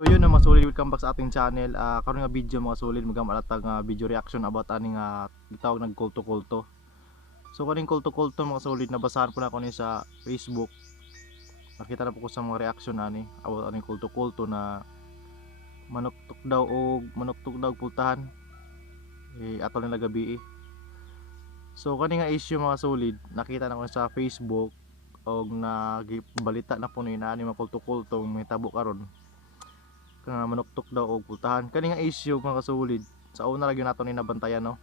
So yun na mga solid, welcome back sa ating channel. Karon nga video mga solid, magamalatag nga video reaction about aning gitawag nag kulto kulto. So kaning kulto kulto mga solid, nabasahan ko na ko ni sa Facebook. Nakita na po ko sa mga reaction ani about aning kulto kulto na manuktok daw pultahan ato nila gabi. So kani nga issue mga solid, nakita na ko sa Facebook og nagibalita na po ni ani mga kulto kulto may tabo karon nga manuktok daw og pultahan. Kani nga issue mga kasulid, sa una ra gyud nato ni nabantayan, no.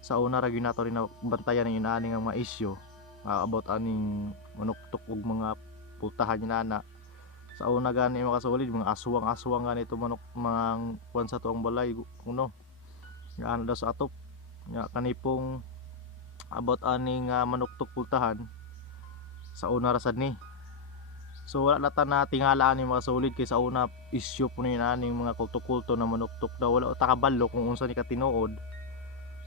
Sa una ra gyud nato ni nabantayan ang inaani nga mga issue about aning manuktok og mga pultahan inana. Sa una gani mga kasulid, mga aswang gani ito manok mga kuan sa tuang balay kuno. Nga ano daw sa atop. Nga kanipong about aning manuktok pultahan sa una ra sad ni. So wala lata na tingala ani mga solid kay sa una issue po ni aning mga kulto-kulto na manuktok daw, wala ta kabalo kung unsa ni ka tinuod,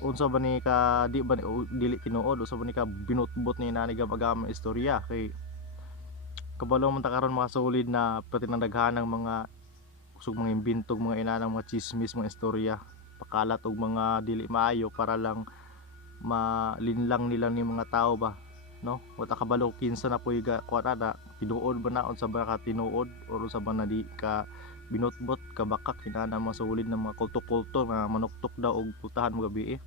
unsa ba ni ka di ba dili tinuod, unsa ba ni ka binutbot ni nani gamagama istorya. Kay kabalo man ta karon mga solid na pati nang daghanang mga kusog mga imbentog mga inanang mga chismis, mga istorya pakalat og mga dili maayo para lang malinlang nila ni mga tao ba, no. Wala kabalo kinsa na puy kuan ana tinuod ba na unsa ba ka tinuod or unsa ba na di ka binutbot ka bakak kinana mga solid na mga kulto-kulto na manuktok daw og pultahan mo gabi.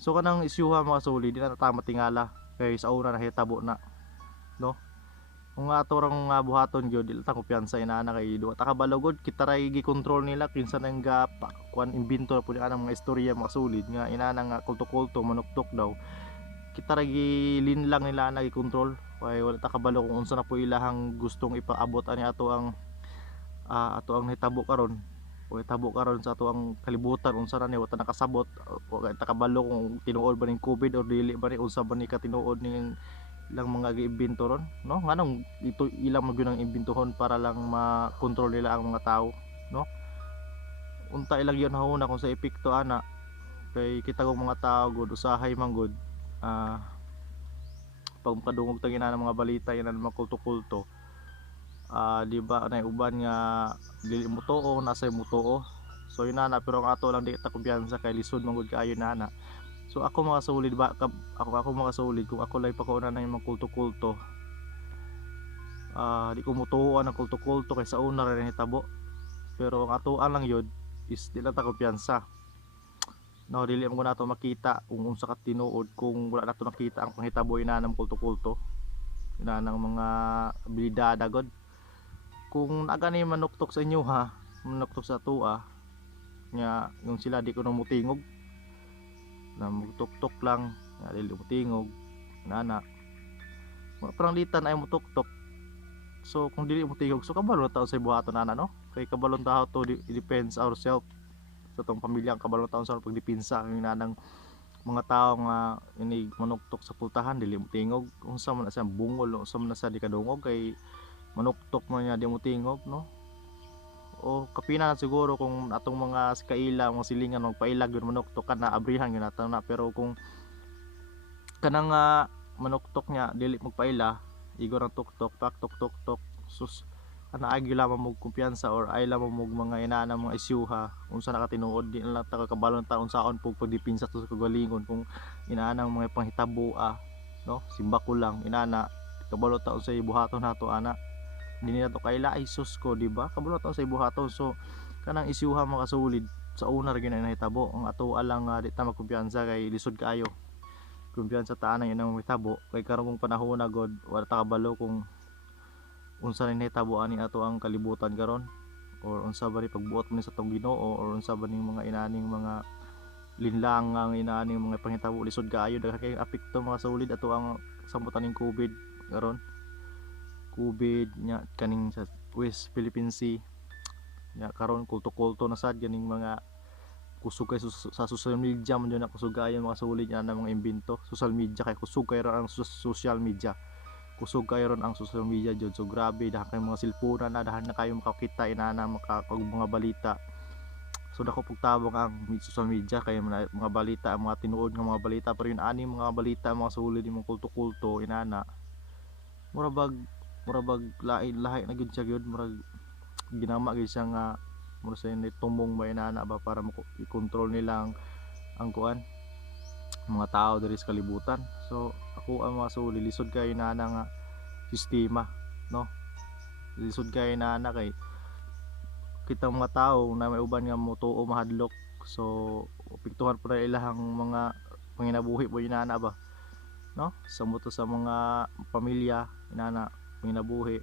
So kanang isyuha mga solid di na ta matingala kay sa una nahitabo na, no. Kung ato rang buhaton gyud dili ta kumpiyansa inana kay duwa ta kabalo gud kita ray gi-control nila kinsa nang kuan imbento pud anang mga istorya mga solid nga inana nga kulto-kulto manuktok daw, kita ra gilinlang nila na i-control kay wala ta kabalo kung unsa na po ilahang gustong ipaabot ani ato ang hitabo karon o hitabo karon sa ato ang kalibutan unsa na ni wala ta nakasabot. Wala ta kabalo kung tinuod ba ning COVID or dili ba ni unsa ba ni katinuod ning ilang mga giimbento ron, no. Nganong ito ilang magyud ang imbentohon para lang makontrol nila ang mga tao, no. Unta ilang yon hauna kung sa epekto ana kay kita kong mga tao gud usahay man gud pag makadungog tag ina ng mga balita ina ng mga kulto-kulto, di ba nay uban nga dili mo tuo nasa mo tuo. So inana pero ang ato lang di ta kumpiyansa kay lisod man gud kaayo nana. So ako mga solid ba ako mga solid kung ako lay pa ko na ng mga kulto-kulto, di ko mutuoan ang kulto-kulto kay sa una ra hitabo. Pero ang atoan lang yun is di lang ta kumpiyansa, no. Dili mo nato makita kung unsa ka tinuod kung wala nato nakita ang panghitabo ina ng kulto-kulto ina ng mga abilidad agad. Kung aga ni manuktok sa inyo manuktok sa tuwa nga yung sila di ko nang mutingog na mutuktok lang nga dili mutingog nana parang litan ay mutuktok. So kung dili mutingog so kabalo taon sa buhaton nana, no. Kay kabalon tao to depends ourselves sa tong pamilya. Ang kabalon taon sa pagdipinsa ang nanang mga tao nga inig manuktok sa pultahan dili mutingog unsa man na sa bungol unsa man na sa di kadungog kay manuktok man niya di mutingog, no. O kapina na siguro kung atong mga kaila mga silingan magpailag yun manuktok ka na abrihan yun nato na. Pero kung kanang manuktok niya dili magpaila igor ang tuktok pak tok sus ana agi lamang mo kumpiyansa or ay lamang mo mga inana mga isyuha unsa nakatinuod di na lang ta kabalon taon saon pug pagdipinsa to sa kagalingon kung inaanang mga panghitabo, no. Simba ko lang inana kabalo taon sa ibuhaton nato ana hindi nila to kaila ay sus ko, di ba kabalo taon sa ibuhaton. So kanang isyuha mga kasulid sa una ra gyud na nahitabo ang ato alang di ta magkumpiyansa kay lisod kaayo kumpiyansa ta anang inang hitabo kay karong panahon na god wala ta kabalo kung unsa ni nahitabo ani ato ang kalibutan karon or unsa ba ni pagbuot mo ni sa tong Ginoo or unsa ba ning mga inaning mga linlang ang inaning mga panghitabo lisod kaayo daghan kay apekto mga solid ato ang sambutan ning COVID karon. COVID nya kaning sa West Philippine Sea nya karon kulto-kulto na sad ganing mga kusog kay sa social media man na kusog kayo mga solid nya na mga imbento social media kay kusog kay ang social media kusog kayo ron ang social media jud. So grabe dahan kay mga cellphone na dahan na kayo makakita inana makakag mga balita. So dako pugtabong ang social media kay mga balita ang mga tinuod nga mga balita pero yun ani mga balita mga solid mga kulto-kulto inana murabag lahi na gyud siya gyud murag ginama gyud siya nga mura sa ni tumong ba inana ba para i-control nila ang kuan mga tao diri sa kalibutan. So ako ang mga suli lisod kay inana nga sistema, no? Lisod kay inana kay kitang mga tao na may uban nga motuo mahadlok, so apektuhan po na ilahang mga panginabuhi po inana ba, no? Sa moto sa mga pamilya inana panginabuhi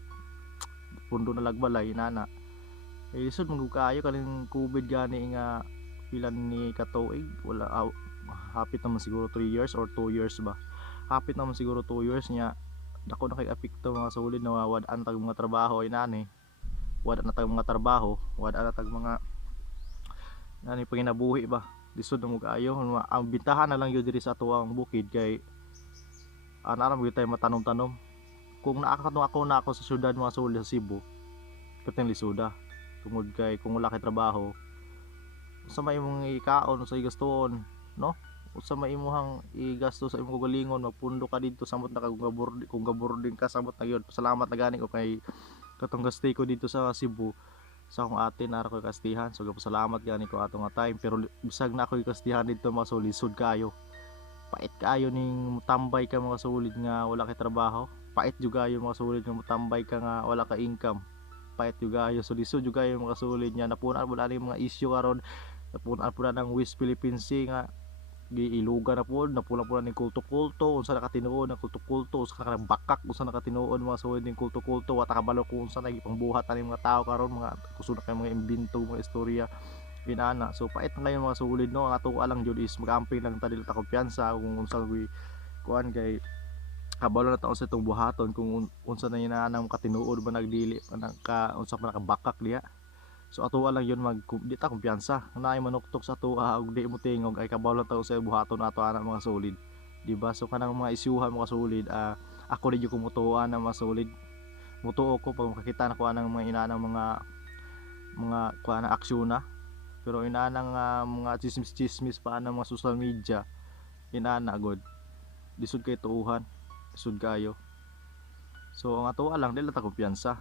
pundo na lagbalay inana lisod man kaayo kaning COVID gani nga pilan ni katuig wala hapit naman siguro 3 years or 2 years ba, hapit naman siguro 2 years nya dako na kay apekto mga solid na wad-an tag mga trabaho inani, wad na tag mga trabaho, wad na tag mga nani panginabuhi ba, lisod mo kaayo. Ang bintahan na lang yun diri sa tuwang bukid kay ana ra mo tayo matanom-tanom. Kung nakakatong ako na ako sa syudad mga solid sa Cebu katong lisoda tungod kay kung wala kay trabaho sa may imong ikaon sa igastuon, no? Sa may imong igasto sa imong kagalingon magpundo ka dito samot na kung gabording ka samot na yun. Salamat na gani ko kay katong gastay ko dito sa Cebu sa akong atin ara ko kastihan, so salamat gani ko ato nga time. Pero bisag na ako kastihan dito mga solid lisod kayo, pait kaayo ning tambay ka mga solid nga wala kay trabaho, pait jud kayo mga solid nga tambay ka nga wala ka income, pait jud kayo. So lisod jud kayo mga solid nya napunan wala ni mga issue karon, napunan pud ng West Philippine Sea nga giilugan na pud, napula pud ning kulto-kulto unsa nakatinuod ng kulto-kulto, unsa nakabakak, unsa nakatinuod mga solid ning kulto-kulto, wa ta kabalo kung unsa nagipangbuhat ani mga tao karon, mga kusog na kay mga imbento, mga istorya inana. So pait na kayo mga solid, no? Ang ato alang jud is magamping lang ta dili ta kumpiyansa kung unsa kuan kay kabalo na taon sa itong buhaton kung unsa na inanang katinuod ba nagdili pa nagka unsa pa nakabakak diha. So ato lang yun di ta kumpiyansa naay manuktok sa ato ug di mo tingog ay kabalo taw sa buhaton ato ana mga solid, di ba? So kanang mga isyuhan mga solid ako rin yung kumutuan na mga solid, mutuo ko pag makakita na ko anang mga inanang mga kuan na aksyon na. Pero inanang mga chismis pa anang mga social media inana god lisod kay tuuhan, lisod kayo. So ang ato lang dili ta kumpiyansa,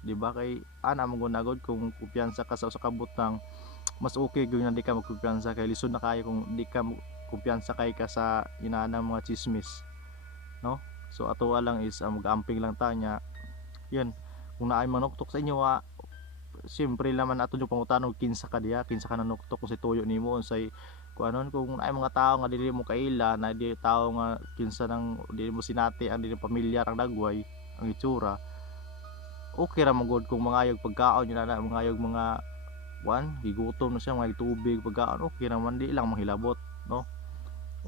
di ba? Kay ana mo gunagod kung kumpiyansa ka sa kabut ng mas okay gyud nga di ka magkumpiyansa kay lisod na kayo kung di ka kumpiyansa kay ka sa inana mga chismis, no? So ato lang is mag-amping lang ta nya yun. Kung naay manuktok sa inyo siyempre naman ato yung pangutanog kinsa ka diha, kinsa ka nanuktok kung si tuyo nimo unsay kuanon. Kung ay mga tao nga dili mo kaila na di tao nga kinsa nang dili mo sinati ang dili pamilyar ang dagway ang itsura, okay ra magod kung mangayog pagkaon yun na mangayog mga gigutom na siya mga tubig pagkaon, okay naman di lang manghilabot, no?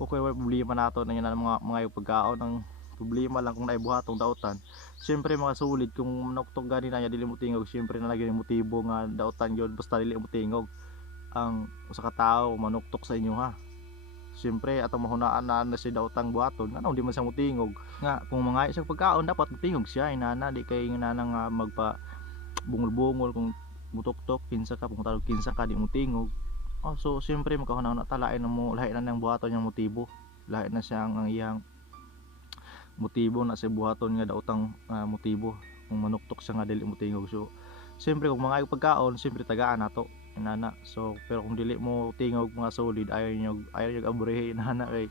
Okay wala problema nato na yun na mga pagkaon. Ang problema lang kung naibuhatong dautan, siyempre mga solid kung manuktok gani na niya dili mo tingog, siyempre na lagi motibo nga dautan yun basta dili mo tingog ang usa ka tawo manuktok sa inyo ha. Siyempre atong mahunaan na si daotang buhaton nga di man siya motingog nga kung mga siya pagkaon dapat motingog siya inana, di kay inana nga magpa bungol-bungol kung mutuktok kinsa ka kung tawag kinsa ka di motingog. So siyempre magkahuna na talain na mo lahi na ng buhaton yang motibo, lahi na siya ang iyang motibo na si buhaton nga daotang motibo kung manuktok siya nga dili motingog. So siyempre kung mga pagkaon siyempre tagaan nato inana. So pero kung dili mo tingog mga solid ayaw nyo abrehe inana kay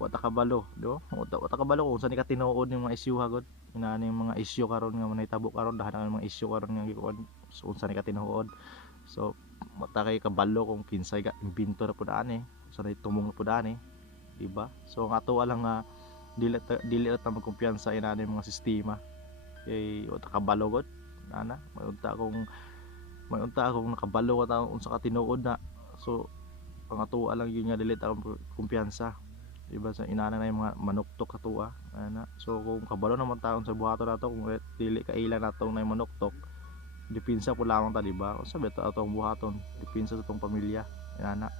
wata kabalo, di ba? Wata kabalo kung saan ka tinuod ng mga isyu hagod inana yung mga isyu karon nga manahitabo karon dahan ang mga isyu karon nga gikuan. So kung saan ka tinuod, so mata kay kabalo kung kinsay ka imbento na pud ani, saan tumong na pud ani, di ba? So ang ato lang nga dili ta magkumpiyansa inana yung mga sistema kay wata kabalo god ana. May unta akong nakabalo ka taong unsa ka tinuod na. So pangatuwa lang yun nga dili ta kumpiyansa, diba? Sa inana na yung mga manuktok katuwa ana. So kung kabalo naman taon sa buhaton nato kung dili kaila natong na manuktok, dipinsa po lamang ta, diba? O sabi ta atong buhaton dipinsa sa tong pamilya inana,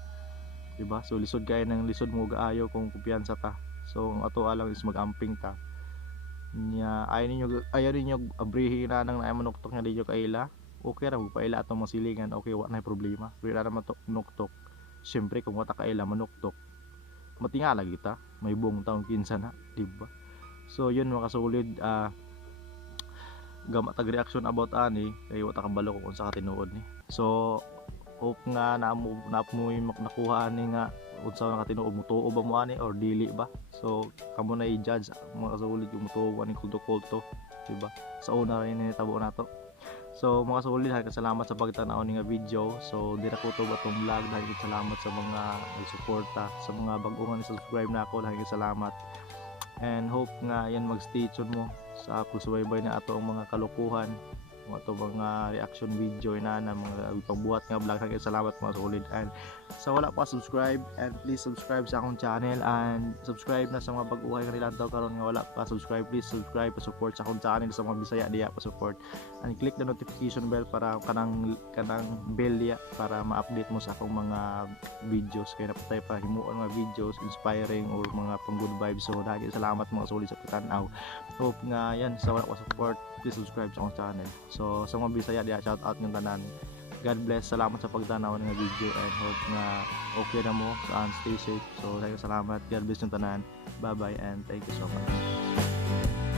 diba? So lisod kay nang lisod mo gaayo kung kumpiyansa ta. So ang ato lang is magamping ta nya ayaw ninyo abrihi na nang naay manuktok nga di nyo kaila, okay ra magpaila atong masilingan, okay wa na problema. Pero na naman to nuktok, siyempre kung wata kaila manuktok matingala kita may buong taong kinsa na, diba? So yun mga kasulid, gama tag reaction about ani kay wa ta kabalo kung unsa ka tinuod ni. So hope nga namo nakuha ani nga unsa nga tinuod mo tuo ba mo ani or dili ba. So kamo na i-judge mga kasulit yung mutuo ani kulto diba sa una rin nitabo nato. So mga sulit, salamat sa pagtanaw ni nga video. So di na ko to batong vlog, salamat sa mga nagsuporta, sa mga bago nga subscribe na ako, salamat. And hope nga yan mag-stay tuned mo sa pagsubaybay na ato ang mga kalukuhan, ato mga reaction video na mga pagbuhat nga vlog. Salamat mga solid. And sa wala pa subscribe, and please subscribe sa akong channel, and subscribe na sa mga baguhay nga nilantaw karon nga wala pa subscribe, please subscribe pa support sa akong channel, sa mga Bisaya diya pa support, and click the notification bell para kanang bell diya para ma-update mo sa akong mga videos. Kaya napatay pa himuon mga videos inspiring or mga pang good vibes. So dahil salamat mga solid sa pagtanaw. Hope nga yan sa wala pa support, please subscribe sa akong channel. So sa mga Bisaya diya, shout out ng tanan. God bless, salamat sa pagtanaw ng video, and hope nga okay na mo saan, stay safe. So salamat, God bless yung tanan, bye bye, and thank you so much.